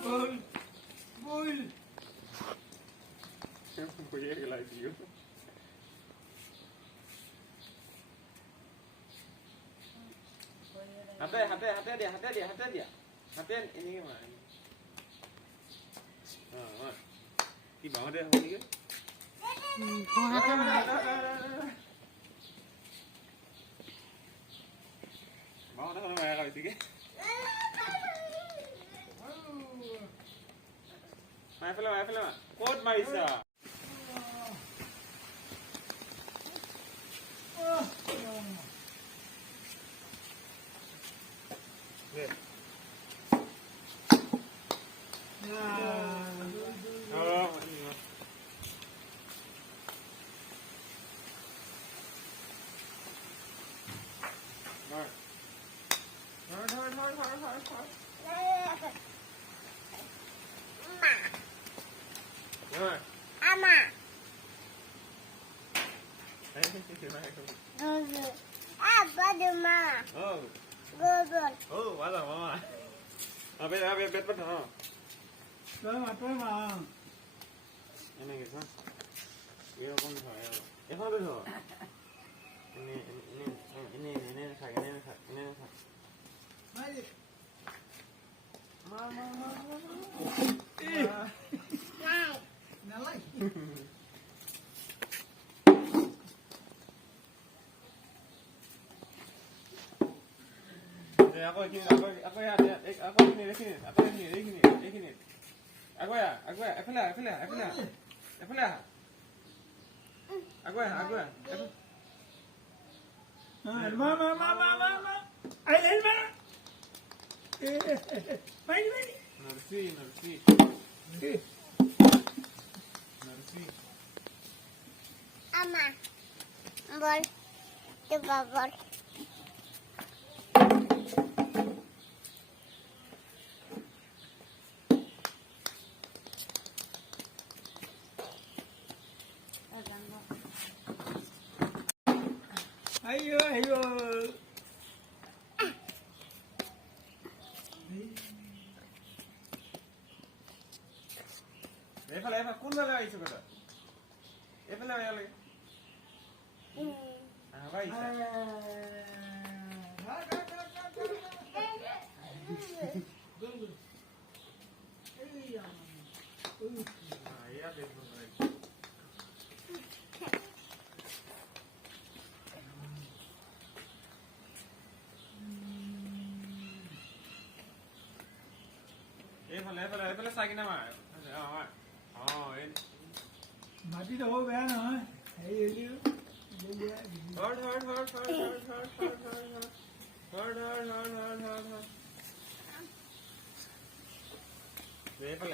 Bol. Bol. Punya lagi. Hati dia. Hati ini gimana? Di bawah deh ini kan. Mau dah kalau mereka kali tiga. Mai film. Code Maisa. Ama. Apa dema? Gobol. Oh, mana mama? Bet betul. Apa? Ini gitu. Iya pun saya. Apa tu? Ini saya. Mari. Mama. Nai. Nalai. Aku ini. Aku ini. Aku ya. Mama. Ay, Elma. Mari. Narsi. Ama. Bol. Coba bol. Ayo. Eva, kunda lagi itu kata. Eva lagi. Baik. Iya betul. Eva lagi nama. Mati तो हो गया ना है ये लियो Hard. Eva